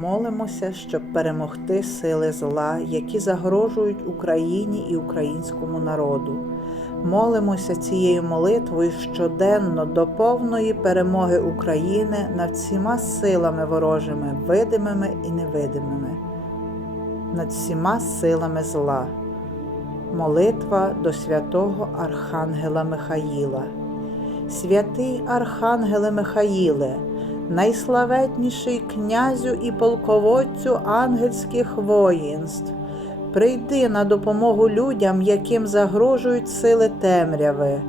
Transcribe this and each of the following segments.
Молимося, щоб перемогти сили зла, які загрожують Україні і українському народу. Молимося цією молитвою щоденно до повної перемоги України над всіма силами ворожими, видимими і невидимими, над всіма силами зла. Молитва до святого Архангела Михаїла. Святий Архангеле Михаїле, найславетніший князю і полководцю ангельських воїнств, прийди на допомогу людям, яким загрожують сили темряви.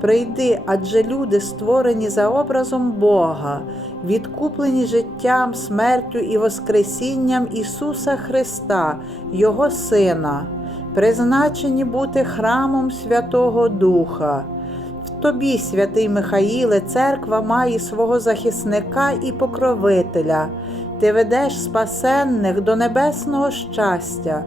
Прийди, адже люди створені за образом Бога, відкуплені життям, смертю і Воскресінням Ісуса Христа, Його Сина, призначені бути храмом Святого Духа. Тобі, святий Михаїле, церква має свого захисника і покровителя. Ти ведеш спасенних до небесного щастя.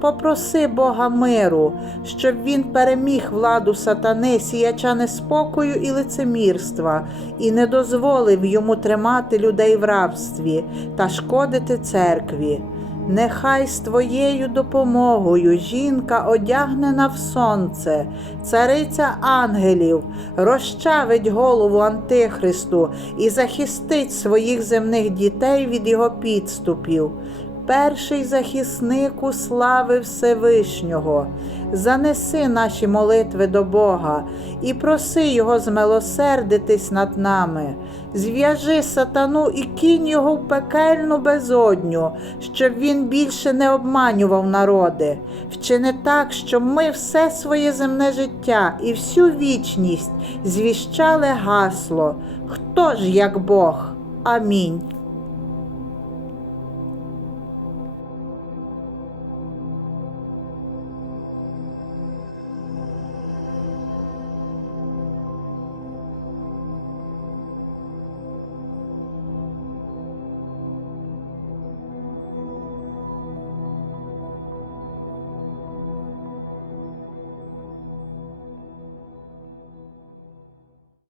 Попроси Бога миру, щоб він переміг владу сатани, сіяча неспокою і лицемірства, і не дозволив йому тримати людей в рабстві та шкодити церкві. Нехай з твоєю допомогою жінка одягнена в сонце, цариця ангелів, розчавить голову Антихристу і захистить своїх земних дітей від його підступів. Перший захиснику слави Всевишнього, занеси наші молитви до Бога і проси Його змилосердитись над нами. Зв'яжи сатану і кинь його в пекельну безодню, щоб він більше не обманював народи. Вчини так, щоб ми все своє земне життя і всю вічність звіщали гасло. Хто ж як Бог? Амінь.